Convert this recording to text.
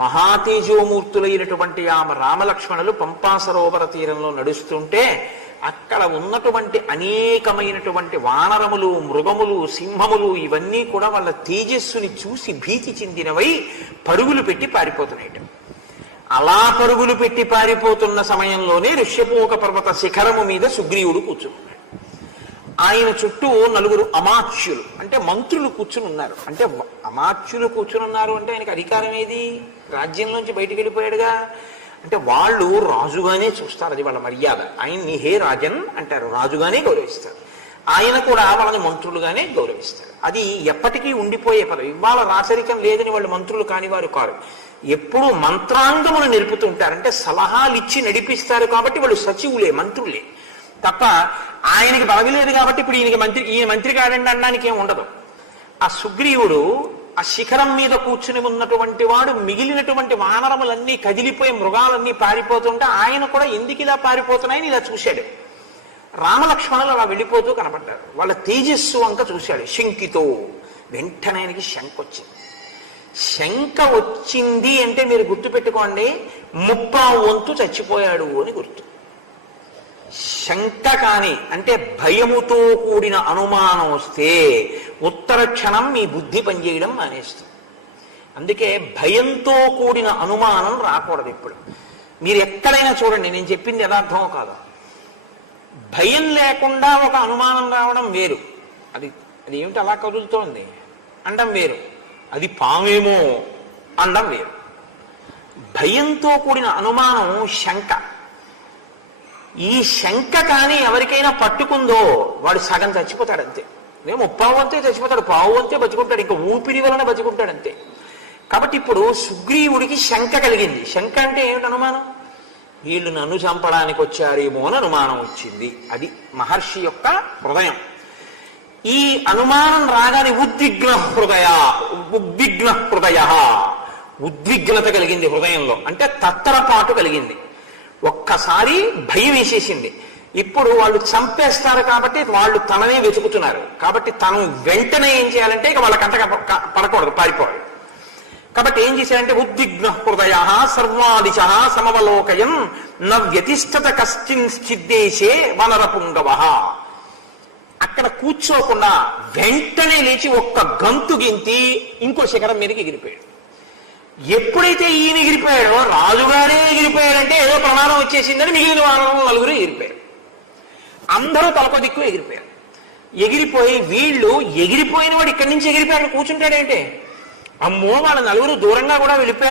మహాతేజోమూర్తులైనటువంటి ఆ రామలక్ష్మణులు పంపా సరోవర తీరంలో నడుస్తుంటే అక్కడ ఉన్నటువంటి అనేకమైనటువంటి వానరములు, మృగములు, సింహములు ఇవన్నీ కూడా వాళ్ళ తేజస్సుని చూసి భీతి చెందినవై పరుగులు పెట్టి పారిపోతున్నాయి. అలా పరుగులు పెట్టి పారిపోతున్న సమయంలోనే ఋష్యపోక పర్వత శిఖరము మీద సుగ్రీవుడు కూర్చున్నాడు. ఆయన చుట్టూ నలుగురు అమాత్యులు అంటే మంత్రులు కూర్చుని ఉన్నారు. అంటే అమాత్యులు కూర్చుని ఉన్నారు అంటే ఆయనకి అధికారం ఏది? రాజ్యంలోంచి బయటికి వెళ్ళిపోయాడుగా. అంటే వాళ్ళు రాజుగానే చూస్తారు, అది వాళ్ళ మర్యాద. ఆయన్ని హే రాజన్ అంటారు, రాజుగానే గౌరవిస్తారు. ఆయన కూడా వాళ్ళని మంత్రులుగానే గౌరవిస్తారు. అది ఎప్పటికీ ఉండిపోయే పదవి. ఇవాళ రాచరికం లేదని వాళ్ళు మంత్రులు కానివారు కారు. ఎప్పుడూ మంత్రాంగమును నిలుపుతుంటారు, అంటే సలహాలు ఇచ్చి నడిపిస్తారు. కాబట్టి వాళ్ళు సచివులే, మంత్రులే తప్ప ఆయనకి పదవి లేదు కాబట్టి ఇప్పుడు ఈయన మంత్రి కాదండి అనడానికి ఏమి ఉండదు. ఆ సుగ్రీవుడు ఆ శిఖరం మీద కూర్చుని ఉన్నటువంటి వాడు మిగిలినటువంటి వానరములన్నీ కదిలిపోయి మృగాలన్నీ పారిపోతుంటే ఆయన కూడా ఎందుకు ఇలా పారిపోతున్నాయని ఇలా చూశాడు. రామలక్ష్మణులు అలా వెళ్ళిపోతూ కనపడ్డారు. వాళ్ళ తేజస్సు అంక చూశాడు. శంకితో వెంటనే ఆయనకి శంక వచ్చింది. శంక వచ్చింది అంటే మీరు గుర్తుపెట్టుకోండి, 30 వంతు చచ్చిపోయాడు అని గుర్తు. శంక కాని అంటే భయముతో కూడిన అనుమానం వస్తే ఉత్తర క్షణం మీ బుద్ధి పనిచేయడం మానేస్తుంది. అందుకే భయంతో కూడిన అనుమానం రాకూడదు. ఇప్పుడు మీరు ఎక్కడైనా చూడండి, నేను చెప్పింది యథార్థమో కాదు. భయం లేకుండా ఒక అనుమానం రావడం వేరు. అది ఏమిటి అలా కదులుతోంది అనడం వేరు. అది పామేమో అనడం వేరు. భయంతో కూడిన అనుమానం శంక. ఈ శంక కానీ ఎవరికైనా పట్టుకుందో వాడు సగం చచ్చిపోతాడు అంతే. 30 వంతే చచ్చిపోతాడు, 1/4 వంతే బతుకుంటాడు, ఇంకా ఊపిరి వలన బతుకుంటాడు అంతే. కాబట్టి ఇప్పుడు సుగ్రీవుడికి శంక కలిగింది. శంక అంటే ఏమిటి? అనుమానం. వీళ్ళు నన్ను చంపడానికి వచ్చారేమో అని అనుమానం వచ్చింది. అది మహర్షి యొక్క హృదయం. ఈ అనుమానం రాగానే ఉద్విగ్న హృదయ ఉద్విగ్నత కలిగింది హృదయంలో. అంటే తత్తరపాటు కలిగింది. ఒక్కసారి భయం వేసేసింది. ఇప్పుడు వాళ్ళు చంపేస్తారు కాబట్టి వాళ్ళు తననే వెతుకుతున్నారు. కాబట్టి తను వెంటనే ఏం చేయాలంటే ఇక వాళ్ళ కంట పడకూడదు, పారిపోవాలి. కాబట్టి ఏం చేశారంటే ఉద్విగ్న హృదయ సర్వాదిశ సమవలోకయం న వ్యతిష్టత కశ్చిన్చిద్దేశే వనరపుంగవ. అక్కడ కూర్చోకుండా వెంటనే లేచి ఒక్క గంతు గింతి ఇంకో శిఖరం మీదకి ఎగిరిపోయాడు. ఎప్పుడైతే ఈయన ఎగిరిపోయాడో రాజుగారే ఎగిరిపోయాడంటే ఏదో ప్రమాదం వచ్చేసిందని మిగిలిన వానరులు నలుగురు ఎగిరిపోయారు. అందరూ తలప దిక్కు ఎగిరిపోయారు. ఎగిరిపోయి వీళ్ళు ఎగిరిపోయిన వాడు ఇక్కడి నుంచి ఎగిరిపోయాడు కూర్చుంటాడేంటే, అమ్మో వాళ్ళ నలుగురు దూరంగా కూడా వెళ్ళిపోయారు.